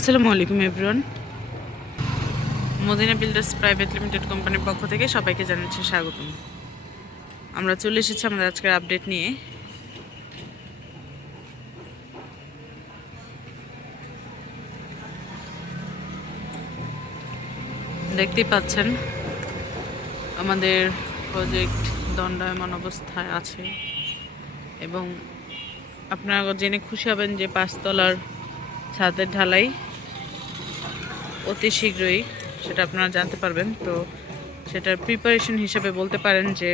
আসসালামু আলাইকুম everyone. Madina builders private limited কোম্পানির পক্ষ থেকে সবাইকে জানাচ্ছি স্বাগতম। আমরা চলে এসেছি আমাদের আজকের আপডেট নিয়ে। দেখতেই পাচ্ছেন আমাদের প্রজেক্ট দণ্ডায়মান অবস্থায় আছে এবং আপনারা জেনে খুশি হবেন যে 5 তলার ছাদের ঢালাই অতি শীঘ্রই সেটা আপনারা জানতে পারবেন। তো সেটার প্রিপারেশন হিসেবে বলতে পারেন যে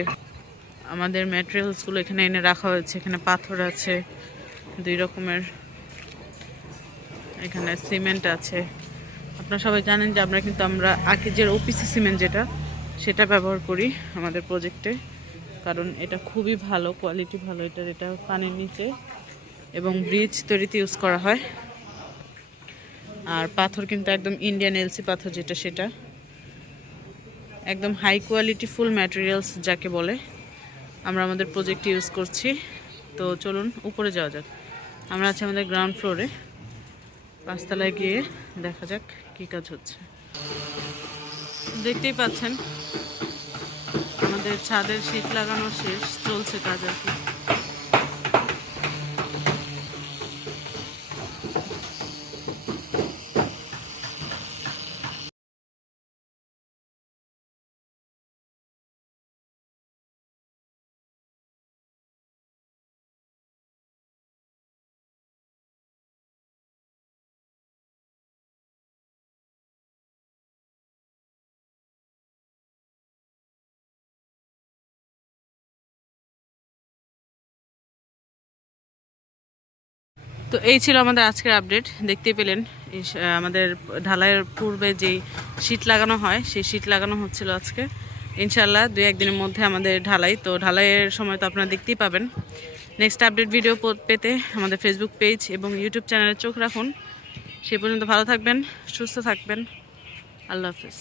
আমাদের ম্যাটেরিয়ালসগুলো এখানে এনে রাখা হয়েছে। এখানে পাথর আছে 2 রকমের, এখানে সিমেন্ট আছে। আপনারা সবাই জানেন যে আমরা আকিজের ওপিসি সিমেন্ট সেটা ব্যবহার করি আমাদের প্রজেক্টে, কারণ এটা খুবই ভালো, কোয়ালিটি ভালো। এটা পানির নিচে এবং ব্রিজ তৈরিতে ইউজ করা হয়। আর পাথর কিন্তু একদম ইন্ডিয়ান এলসি পাথর, সেটা একদম হাই কোয়ালিটি ফুল ম্যাটেরিয়ালস যাকে বলে আমরা আমাদের প্রজেক্টে ইউজ করছি। তো চলুন উপরে যাওয়া যাক। আমরা আছি আমাদের গ্রাউন্ড ফ্লোরে, 5 তলায় গিয়ে দেখা যাক কী কাজ হচ্ছে। দেখতেই পাচ্ছেন আমাদের ছাদের শীট লাগানো শেষ, চলছে কাজ আর কি। তো এই ছিল আমাদের আজকের আপডেট। দেখতে পেলেন আমাদের ঢালাইয়ের পূর্বে যেই শীট লাগানো হয় সেই শীট লাগানো হচ্ছিল আজকে। ইনশাল্লাহ 2-1 দিনের মধ্যে আমাদের ঢালাই। তো ঢালাইয়ের সময় তো আপনারা দেখতেই পাবেন। নেক্সট আপডেট ভিডিও পেতে আমাদের ফেসবুক পেজ এবং ইউটিউব চ্যানেলে চোখ রাখুন। সে পর্যন্ত ভালো থাকবেন, সুস্থ থাকবেন। আল্লাহ হাফেজ।